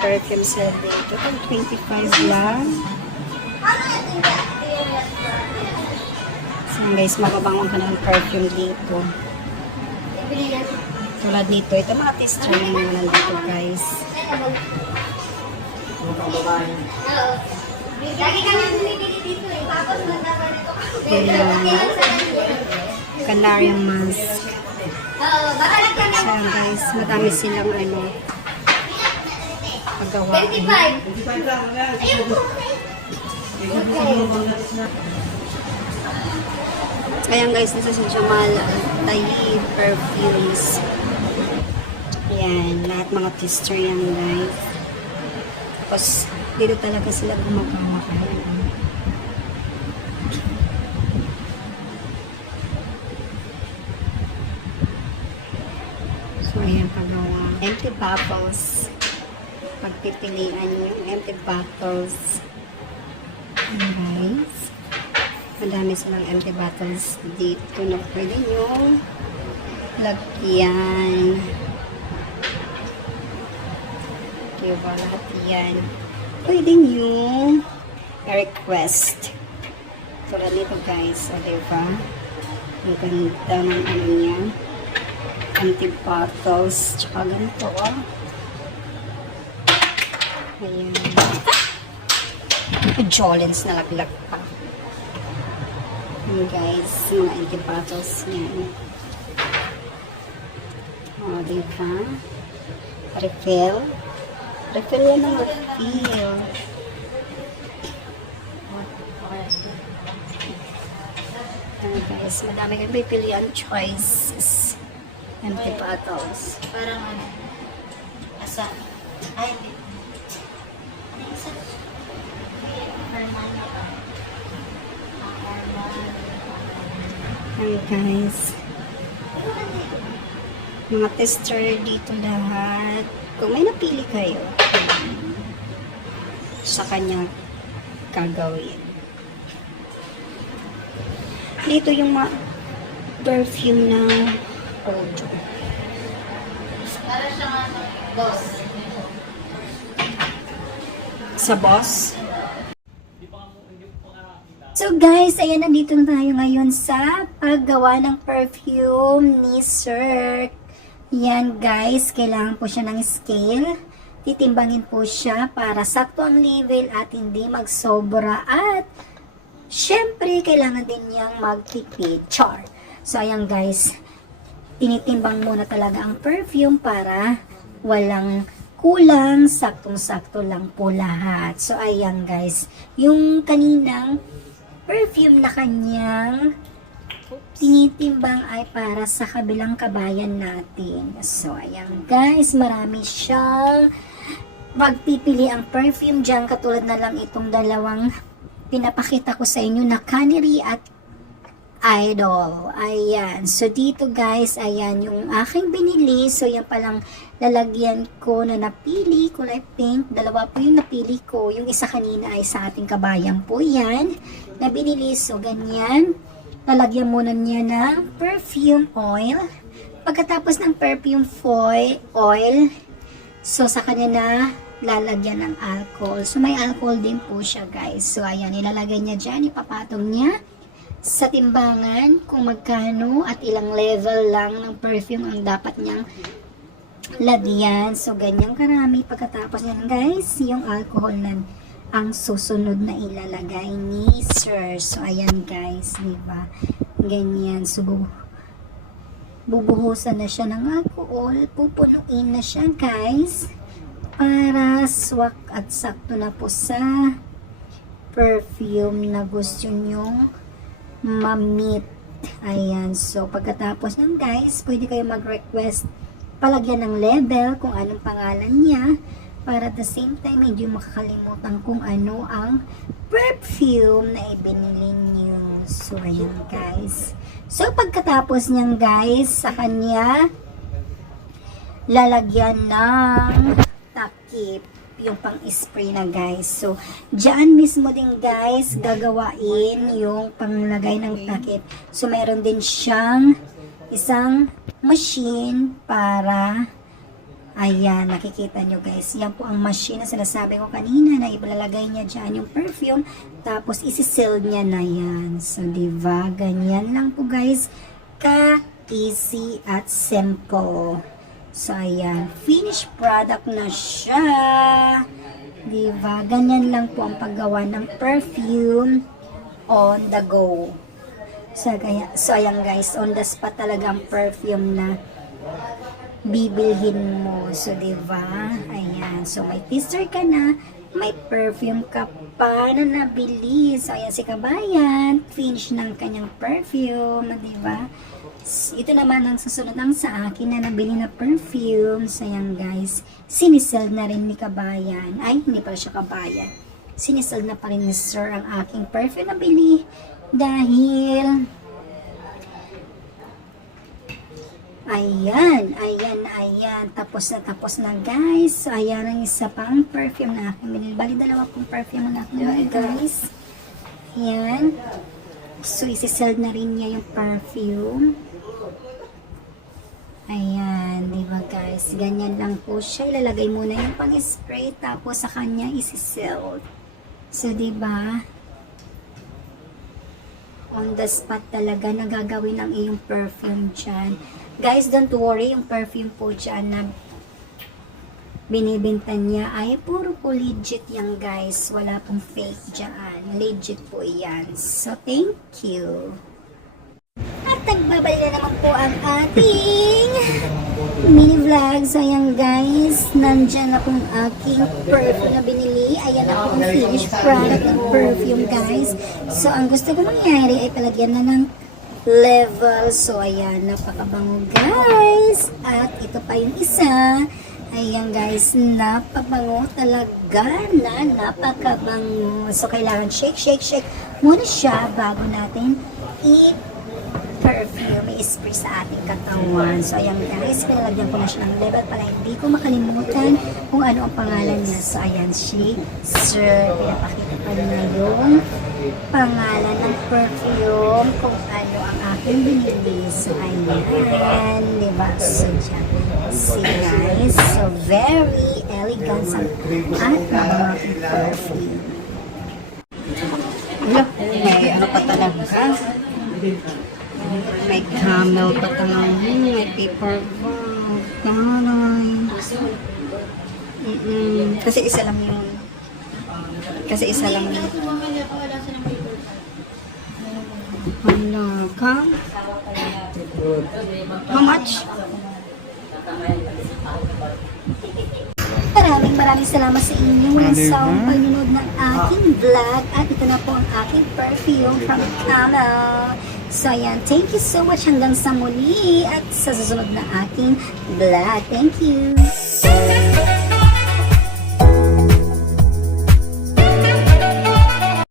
perfume sila dito. Itong 25 lang. So guys, mababangon ka ng perfume dito. Tulad nito. Ito mga tester na mga nandito guys. Lagi kami bumibili dito eh. Tapos magdaka dito Canary mask. baka lang kami. So guys, madami silang magawa. 25. Ayan guys, nasa si Jamal Tayyip Perfumes. Ayan, lahat mga tester yan guys. Tapos, dito talaga sila gumagawa. So, ayan pagawa. Empty bottles. Pagpipilian nyo yung empty bottles. Ayan guys. Madami silang empty bottles dito na pwede nyo lagyan. Diba? Lahat yan. Pwede nyo request. Tulad nito guys. O diba? Ang ganda ng ano niya. Empty bottles. Tsaka ganito Ayan. Jolens na laglag pa. Ayan guys, mga empty bottles yan. O, diba? Refill. Refill yan ng refill. Ayan guys, madami kang pipilian choices. Empty bottles. Parang ano. Asa. Ay, hindi. Ano isa? Hermano pa. Ayan guys. Mga tester dito lahat. Kung may napili kayo, sa kanya gagawin. Dito yung mga perfume na Ojo. Para siyang ano, boss. Sa boss. So guys, ayan, nandito na tayo ngayon sa paggawa ng perfume ni Sir. Yan guys, kailangan po siya ng scale. Titimbangin po siya para sakto ang level at hindi magsobra. At syempre, kailangan din niyang magtipid. Char. So ayan guys, tinitimbang muna talaga ang perfume para walang kulang, saktong-sakto lang po lahat. So ayan guys, yung kaninang perfume na kanyang tinitimbang ay para sa kabilang kabayan natin. So ayan guys, marami siyang magpipili ang perfume dyan, katulad na lang itong dalawang pinapakita ko sa inyo na Canary at Idol. Ayan. So, dito guys, ayan yung aking binili. So, yan palang lalagyan ko na napili. Kulay pink. Dalawa po yung napili ko. Yung isa kanina ay sa ating kabayan po yan. Na binili. So, ganyan. Lalagyan muna niya ng perfume oil. Pagkatapos ng perfume oil, so, sa kanya na lalagyan ng alcohol. So, may alcohol din po siya guys. So, ayan. Ilalagay niya dyan. Ipapatong niya sa timbangan kung magkano at ilang level lang ng perfume ang dapat niyang lagyan. So, ganyan karami. Pagkatapos yan guys, yung alcohol na ang susunod na ilalagay ni Sir. So, ayan guys, diba? Ganyan. So, bubuhusan na siya ng alcohol. Pupunuin na siya guys para swak at sakto na po sa perfume na gusto nyong ma-meet. Ayan. So, pagkatapos yan guys, pwede kayo mag-request palagyan ng label kung anong pangalan niya para at the same time hindi makakalimutan kung ano ang perfume na ibinili niyo. So, ayan guys. So, pagkatapos niyan guys, sa kanya lalagyan ng takip yung pang-spray na guys. So, dyan mismo din guys, gagawain yung panglagay ng takip. So, mayroon din siyang isang machine para Ayan, nakikita nyo guys. Yan po ang machine na sinasabi ko kanina na ibalalagay niya dyan yung perfume. Tapos isi-seal niya na yan. So, diba? Ganyan lang po guys. Ka-easy at simple. So, ayan. Finished product na siya. Diba? Ganyan lang po ang paggawa ng perfume on the go. So, ayan guys. On the spot talaga ang perfume na bibilhin mo. So, diba? Ayan. So, may teaser ka na. May perfume ka pa na nabili. So, ayan si Kabayan. Finish ng kanyang perfume. Diba? Ito naman ang susunod ang sa akin na nabili na perfume. So, ayan guys. Sinisell na rin ni Kabayan. Ay, hindi pala siya Kabayan. Sinisell na pa rin ni Sir ang aking perfume na bili. Dahil ayan, tapos na guys. So, ayan ang isa pang perfume na aking binili. Bali, dalawa pong perfume na aking binili guys. Ayan. So, isi-sell na rin niya yung perfume. Ayan, diba guys? Ganyan lang po siya. Ilalagay muna yung pang-spray, tapos sa kanya isi-sell. So, diba? On the spot talaga na gagawin ang iyong perfume dyan. Guys, don't worry, yung perfume po dyan na binibenta niya ay puro po legit yan guys. Wala pong fake dyan. Legit po yan. So, thank you. At nagbabalik na naman po ang ating mini vlog. So, ayan guys, nandyan akong aking perfume na binili. Ayan ako ang finished product ng perfume guys. So, ang gusto ko mangyari ay palagyan na ng level. So, ayan, napakabango guys. At ito pa yung isa. Ayan guys, napabango talaga na napakabango. So, kailangan shake muna siya bago natin perfume, i-spray sa ating katawan. So, ayan guys, pinalagyan ko na siya ng level para hindi ko makalimutan kung ano ang pangalan niya. So, ayan, Sir, pinapakita pa niya yung pangalan ng perfume, kung ano ang aking binili. So, ayan, diba? So, dyan. See guys, so very elegant at mabango perfume. May ano pa talaga. May camel pa talaga. May paper bag. Taray. Kasi isa lang yun. Hala ka? How much? Maraming salamat sa inyo sa panonood ng aking vlog. At ito na po ang aking perfume from Camel. So, ayan. Thank you so much hanggang sa muli at sa susunod na aking vlog. Thank you!